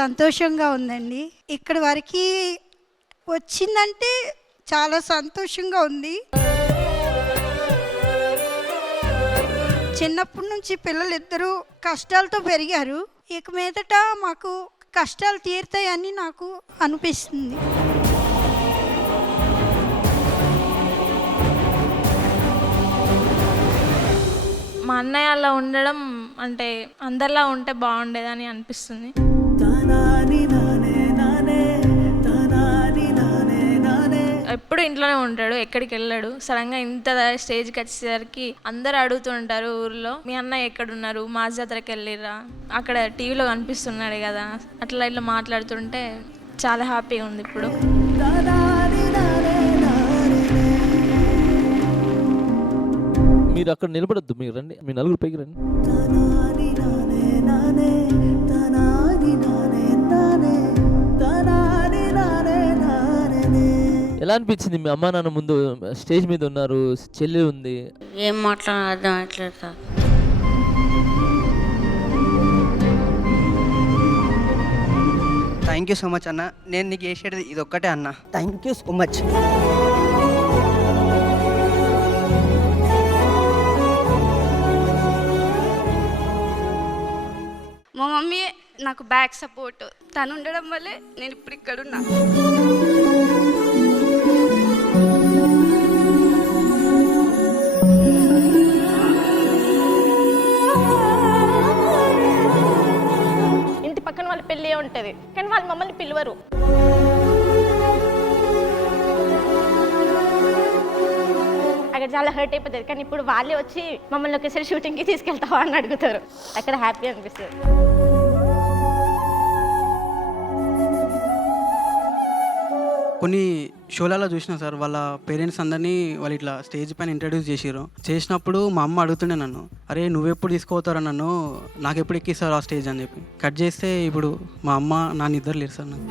సంతోషంగా ఉందండి. ఇక్కడి వరకు వచ్చిందంటే చాలా సంతోషంగా ఉంది. చిన్నప్పటి నుంచి పిల్లలిద్దరూ కష్టాలతో పెరిగారు. ఇక మీదట మాకు కష్టాలు తీరుతాయని నాకు అనిపిస్తుంది. మా అన్నయ్య అలా ఉండడం అంటే అందరిలా ఉంటే బాగుండేదని అనిపిస్తుంది. ఎప్పుడు ఇంట్లోనే ఉంటాడు, ఎక్కడికి వెళ్ళాడు. సడన్గా ఇంత స్టేజ్కి వచ్చేసరికి అందరు అడుగుతుంటారు ఊర్లో, మీ అన్నయ్య ఎక్కడున్నారు, మా జాతరకి వెళ్ళిరా, అక్కడ టీవీలో కనిపిస్తున్నాడు కదా, అట్లా ఇట్లా మాట్లాడుతుంటే చాలా హ్యాపీగా ఉంది ఇప్పుడు. మీరు అక్కడ నిలబడద్దు, మీరు రండి, మీ నలుగురు పైకి రండి. ఎలా అనిపించింది? మీ అమ్మా నాన్న ముందు స్టేజ్ మీద ఉన్నారు, చెల్లి ఉంది, ఏం మాట్లాడాలో అర్థం అవ్వట్లేదు sir. Thank you so much అన్న. నేను నీకు చేసేది ఇది ఒక్కటే అన్న. Thank you so much. మా మమ్మీ నాకు బ్యాక్ సపోర్ట్. తను ఉండడం వల్లే నేను ఇప్పుడు ఇక్కడ ఉన్నా. ఇంటి పక్కన వాళ్ళ పెళ్ళి ఉంటుంది కానీ వాళ్ళు మమ్మల్ని పిలవరు. అక్కడ చాలా హర్ట్ అయిపోతుంది. కానీ ఇప్పుడు వాళ్ళే వచ్చి మమ్మల్ని ఒకసారి షూటింగ్కి తీసుకెళ్తావా అని అడుగుతారు. అక్కడ హ్యాపీ అనిపిస్తుంది. కొన్ని షోలలో చూసిన సార్, వాళ్ళ పేరెంట్స్ అందరినీ వాళ్ళు ఇట్లా స్టేజ్ పైన ఇంట్రడ్యూస్ చేసినప్పుడు మా అమ్మ అడుగుతుండే నన్ను, అరే నువ్వెప్పుడు తీసుకోతారా నన్ను, నాకు ఎప్పుడు ఎక్కిస్తారు ఆ స్టేజ్ అని చెప్పి. కట్ చేస్తే ఇప్పుడు మా అమ్మ నాన్న ఇద్దరు లేరు సార్. నాకు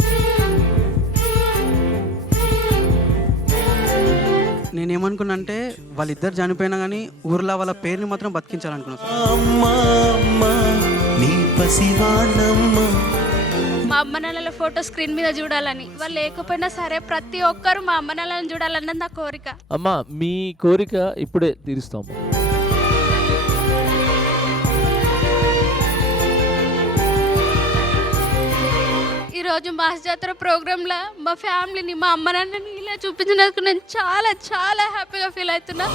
నేనేమనుకున్నా అంటే వాళ్ళిద్దరు చనిపోయినా కానీ ఊర్లో వాళ్ళ పేరుని మాత్రం బతికించాలనుకున్నాను సార్. మా అమ్మ నాన్నల ఫోటో స్క్రీన్ మీద చూడాలని, వాళ్ళు లేకపోయినా సరే ప్రతి ఒక్కరు మా అమ్మ నాన్నలను చూడాలన్నది నా కోరిక. అమ్మా మీ కోరిక ఇప్పుడే తీరుస్తాము. ఈరోజు మాస్ జాతర ప్రోగ్రాంలో మా ఫ్యామిలీని, మా అమ్మ నాన్నని ఇలా చూపించినందుకు నేను చాలా చాలా హ్యాపీగా ఫీల్ అవుతున్నా.